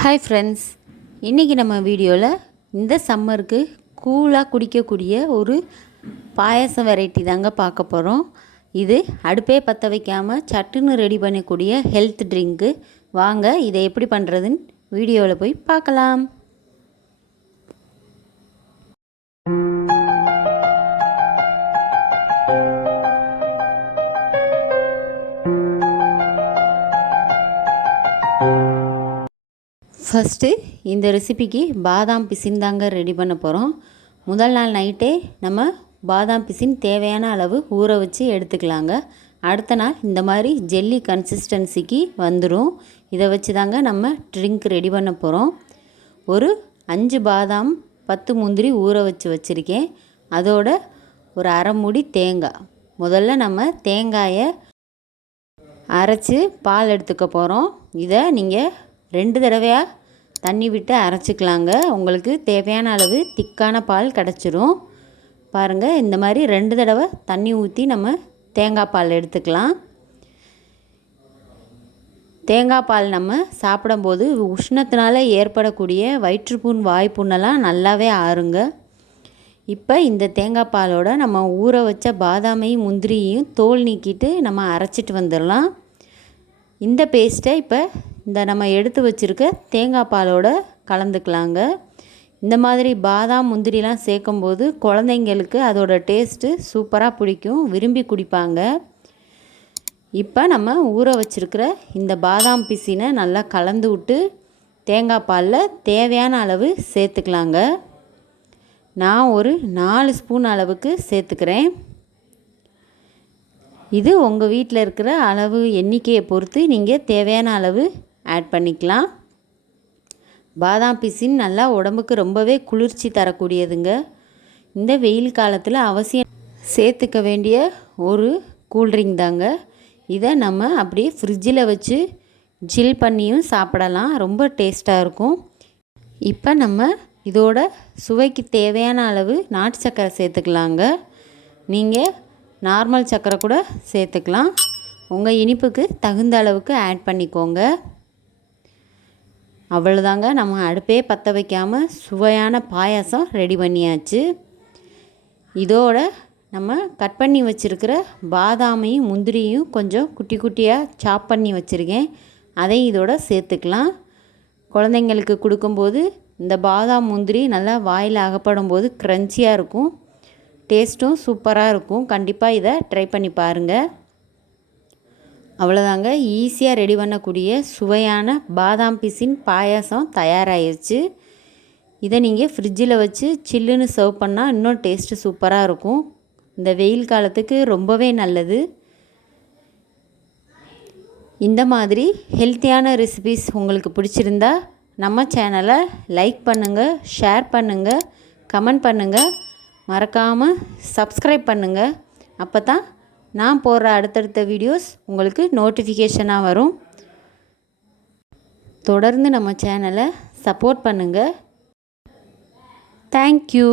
Hi friends இன்றைக்கி நம்ம வீடியோவில் இந்த சம்மருக்கு கூலாக குடிக்கக்கூடிய ஒரு பாயாசம் வெரைட்டி தாங்க பார்க்க போகிறோம் இது அடுப்பே பற்ற வைக்காமல் சட்டுன்னு ரெடி பண்ணக்கூடிய ஹெல்த் ட்ரிங்க்கு வாங்க இதை எப்படி பண்ணுறதுன்னு வீடியோவில் போய் பார்க்கலாம். ஃபஸ்ட்டு இந்த ரெசிபிக்கு பாதாம் பிசின் தாங்க ரெடி பண்ண போகிறோம் முதல் நாள் நைட்டே நம்ம பாதாம் பிசின் தேவையான அளவு ஊற வச்சு எடுத்துக்கலாங்க. அடுத்த நாள் இந்த மாதிரி ஜெல்லி கன்சிஸ்டன்சிக்கு வந்துடும் இதை வச்சு தாங்க நம்ம ட்ரிங்க் ரெடி பண்ண போகிறோம் ஒரு அஞ்சு பாதாம் பத்து முந்திரி ஊற வச்சு வச்சுருக்கேன். அதோட ஒரு அரை மூடி தேங்காய். முதல்ல நம்ம தேங்காயை அரைச்சி பால் எடுத்துக்க போகிறோம் இதை நீங்கள் ரெண்டு தடவையாக தண்ணி விட்டு அரைச்சிக்கலாங்க. உங்களுக்கு தேவையான அளவு திக்கான பால் கிடச்சிரும். பாருங்கள் இந்த மாதிரி ரெண்டு தடவை தண்ணி ஊற்றி நம்ம தேங்காய் பால் எடுத்துக்கலாம். தேங்காய் பால் நம்ம சாப்பிடும்போது உஷ்ணத்தினால ஏற்படக்கூடிய வயிற்றுப்புண் வாய்ப்புண்ணெல்லாம் நல்லாவே ஆறுங்க. இப்போ இந்த தேங்காய் பாலோட நம்ம ஊற வச்ச பாதாமையும் முந்திரியையும் தோல் நீக்கிட்டு நம்ம அரைச்சிட்டு வந்துடலாம். இந்த பேஸ்ட்டை இப்போ இந்த நம்ம எடுத்து வச்சுருக்க தேங்காய் பாலோட கலந்துக்கலாங்க. இந்த மாதிரி பாதாம் முந்திரிலாம் சேர்க்கும்போது குழந்தைங்களுக்கு அதோட டேஸ்ட்டு சூப்பராக பிடிக்கும். விரும்பி குடிப்பாங்க. இப்போ நம்ம ஊற வச்சுருக்கிற இந்த பாதாம் பிசினை நல்லா கலந்து விட்டு தேங்காய் பாலில் தேவையான அளவு சேர்த்துக்கலாங்க. நான் ஒரு நாலு ஸ்பூன் அளவுக்கு சேர்த்துக்கிறேன். இது உங்கள் வீட்டில் இருக்கிற அளவு எண்ணிக்கையை பொறுத்து நீங்கள் தேவையான அளவு ஆட் பண்ணிக்கலாம். பாதாம் பிசின் நல்லா உடம்புக்கு ரொம்பவே குளிர்ச்சி தரக்கூடியதுங்க. இந்த வெயில் காலத்தில் அவசியம் சேர்த்துக்க வேண்டிய ஒரு கூல்ட்ரிங்க் தாங்க. இதை நம்ம அப்படியே ஃப்ரிட்ஜில் வச்சு ஜில் பண்ணியும் சாப்பிடலாம். ரொம்ப டேஸ்ட்டாக இருக்கும். இப்போ நம்ம இதோட சுவைக்கு தேவையான அளவு நாட்டு சக்கரை சேர்த்துக்கலாங்க. நீங்கள் நார்மல் சக்கரை கூட சேர்த்துக்கலாம். உங்கள் இனிப்புக்கு தகுந்த அளவுக்கு ஆட் பண்ணிக்கோங்க. அவ்வளோதாங்க நம்ம அடுப்பே பற்ற வைக்காமல் சுவையான பாயாசம் ரெடி பண்ணியாச்சு. இதோட நம்ம கட் பண்ணி வச்சுருக்கிற பாதாமையும் முந்திரியும் கொஞ்சம் குட்டி குட்டியாக சாப் பண்ணி வச்சுருக்கேன். அதையும் இதோட சேர்த்துக்கலாம். குழந்தைங்களுக்கு கொடுக்கும்போது இந்த பாதாம் முந்திரி நல்லா வாயில் அகப்படும் போது க்ரன்ச்சியாக இருக்கும். டேஸ்ட்டும் சூப்பராக இருக்கும். கண்டிப்பாக இதை ட்ரை பண்ணி பாருங்கள் அவ்வளோதாங்க ஈஸியாக ரெடி பண்ணக்கூடிய சுவையான பாதாம் பிசின் பாயாசம் தயாராகிருச்சு இதை நீங்கள் ஃப்ரிட்ஜில் வச்சு சில்லுன்னு சர்வ் பண்ணால் இன்னும் டேஸ்ட்டு சூப்பராக இருக்கும். இந்த வெயில் காலத்துக்கு ரொம்பவே நல்லது. இந்த மாதிரி ஹெல்த்தியான ரெசிபிஸ் உங்களுக்கு பிடிச்சிருந்தா நம்ம சேனலை லைக் பண்ணுங்கள் ஷேர் பண்ணுங்கள் கமெண்ட் பண்ணுங்கள் மறக்காமல் சப்ஸ்கிரைப் பண்ணுங்கள் அப்போ தான் நான் போடுற அடுத்தடுத்த வீடியோஸ் உங்களுக்கு நோட்டிஃபிகேஷனாக வரும். தொடர்ந்து நம்ம சேனலை சப்போர்ட் பண்ணுங்கள் தேங்க்யூ